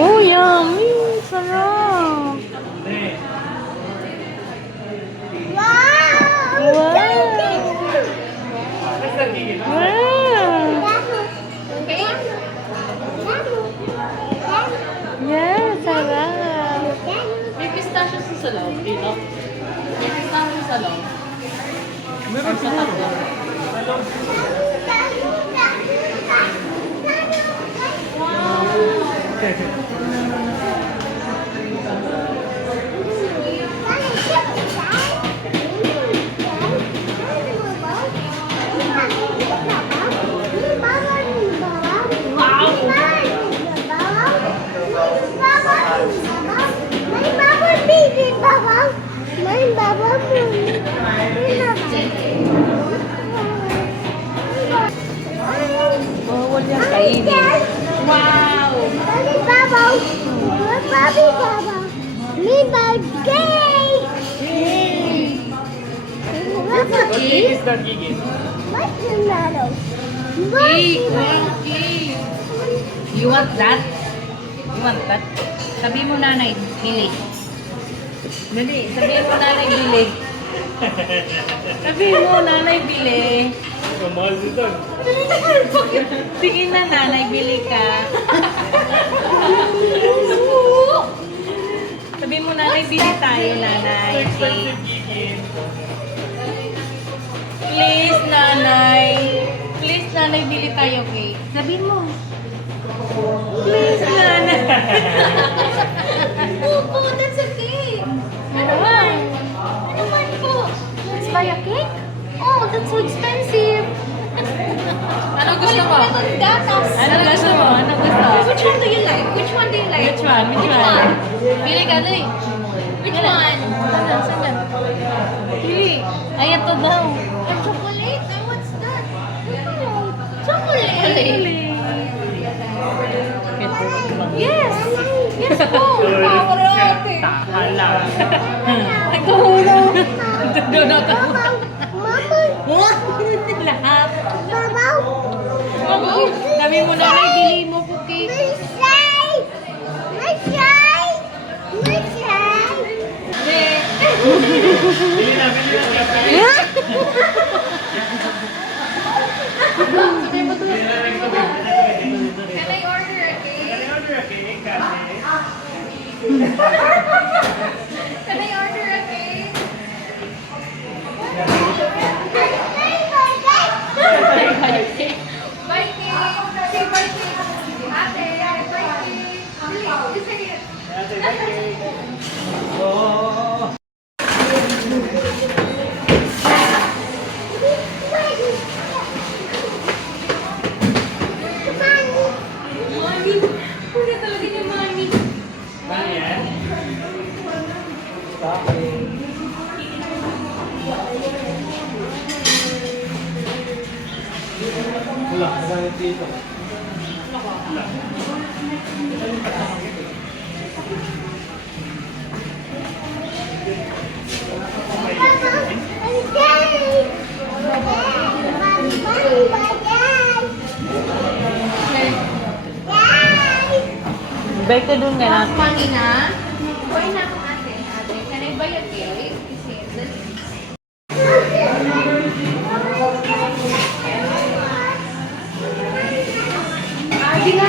Oh, yummy! Sarap! Wow! Wow! Yeah, sarap! May pistachio sa loob, dito. May pistachio sa loob. Meron sa tatlo. Bawal yan kainin. Wow! Me birthday! What's What cake is that, Gigi? marshmallow? Cake! Cake! You want that? You want that? Sabi mo nanay, bili. Dali, sabi mo nanay, bili. Sabi mo nanay, bili. Kamahal dito. Sige na nanay, bili ka. Sabi mo nanay, bili tayo nanay. Cake. Please nanay. Please nanay, bili tayo cake. Sabihin mo. Please nanay. Opo, that's a cake. Ano ba? Ano ba po? Let's buy a cake? Oh, that's so expensive. Ano gusto mo? Gatas. Ano gusto mo? Ano gusto? Which one do you like? Which one do you like? Which one? Which one? Pili ka na eh. Which one? Saan? Pili. Ay, ito daw. A chocolate? And what's that? Chocolate. Yes. Yes po. Power ate. Tahala. Nagkahulog. Donut. Mama. Lahat. Mama. Sabi mo na, bili mo cookie. Masay. Masay. Masay. Bili na, bili na. Can I order a cake? Can I order a cake, Kasi? Can I order a cake? Buy cake. Say buy cake. Ate, buy cake. Please, you say it. Ate, bye, cake. Oh. Money. Puna talaga niya money. Bali yan. Wala, wala dito. Bike ka dun nga natin. Money na? Buy na akong ate. Ate, can I buy a cake? Ate nga.